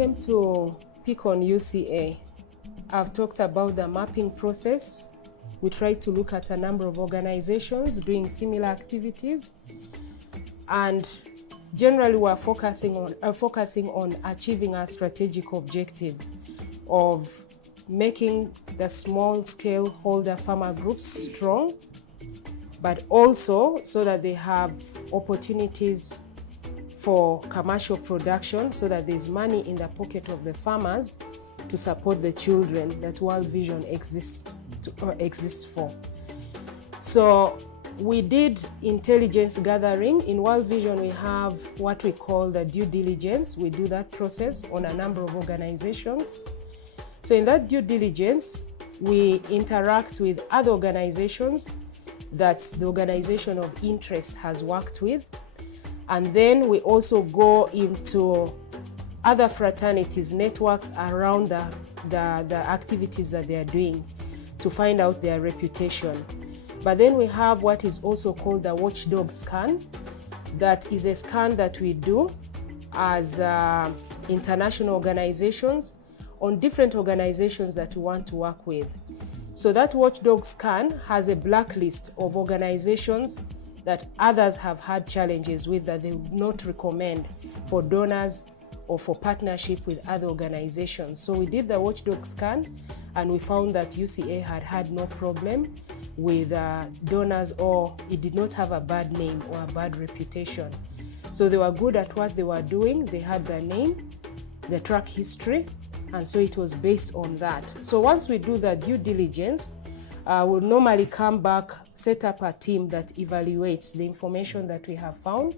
came to pick on UCA, I've talked about the mapping process. We tried to look at a number of organizations doing similar activities, and generally we're focusing on achieving a strategic objective of making the small-scale holder farmer groups strong, but also so that they have opportunities for commercial production, so that there's money in the pocket of the farmers to support the children that World Vision exists for. So we did intelligence gathering. In World Vision, we have what we call the due diligence. We do that process on a number of organizations. So in that due diligence, we interact with other organizations that the organization of interest has worked with. And then we also go into other fraternities, networks around the activities that they are doing to find out their reputation. But then we have what is also called the watchdog scan. That is a scan that we do as international organizations on different organizations that we want to work with. So that watchdog scan has a blacklist of organizations that others have had challenges with that they would not recommend for donors or for partnership with other organizations. So we did the watchdog scan and we found that UCA had no problem with donors, or it did not have a bad name or a bad reputation. So they were good at what they were doing. They had their name, the track history, and so it was based on that. So once we do the due diligence, we'll normally come back, set up a team that evaluates the information that we have found.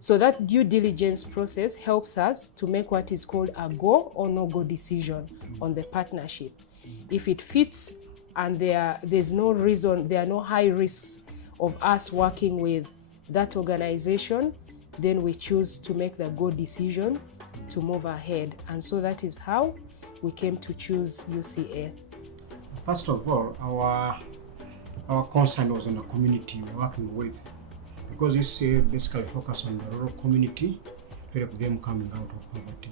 So that due diligence process helps us to make what is called a go or no-go decision on the partnership. If it fits and there's no reason, there are no high risks of us working with that organization, then we choose to make the go decision to move ahead. And so that is how we came to choose UCA. First of all, our concern was on the community we're working with, because UCA basically focus on the rural community to help them coming out of poverty.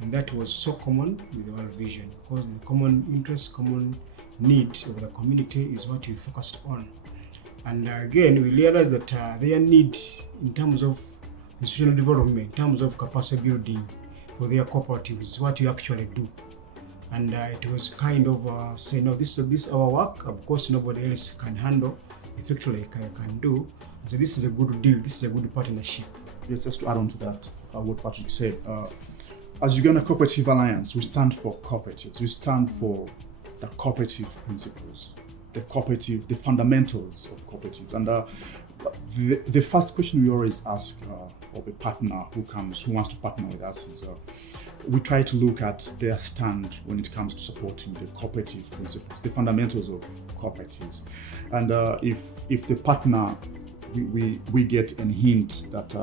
And that was so common with the World Vision, because the common interest, common need of the community is what we focused on. And again, we realized that their need in terms of institutional development, in terms of capacity building for their cooperatives is what we actually do. And it was kind of saying, no, this is our work. Of course, nobody else can handle effectively like I can do. And so this is a good deal. This is a good partnership. Yes, just to add on to that, what Patrick said. As Uganda Cooperative Alliance, we stand for cooperatives. We stand for the cooperative principles, the fundamentals of cooperatives. And the first question we always ask of a partner who wants to partner with us is, we try to look at their stand when it comes to supporting the cooperative principles, the fundamentals of cooperatives. And if the partner, we get a hint that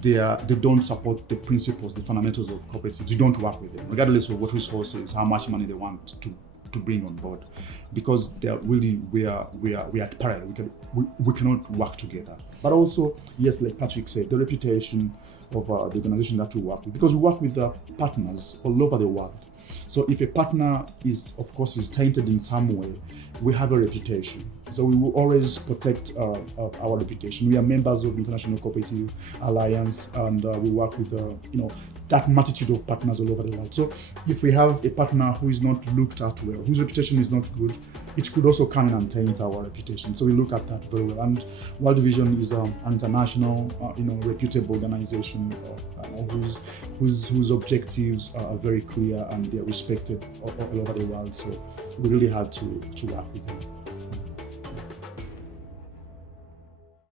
they don't support the principles, the fundamentals of cooperatives, we don't work with them, regardless of what resources, how much money they want to bring on board, because they're really we are at parallel. We cannot work together. But also, yes, like Patrick said, the reputation of the organization that we work with, because we work with partners all over the world. So if a partner is tainted in some way, we have a reputation. So we will always protect our reputation. We are members of the International Cooperative Alliance, and we work with that multitude of partners all over the world. So if we have a partner who is not looked at well, whose reputation is not good, it could also come in and taint our reputation. So we look at that very well. And World Vision is an international, reputable organization whose objectives are very clear and they're respected all over the world. So we really had to work with them.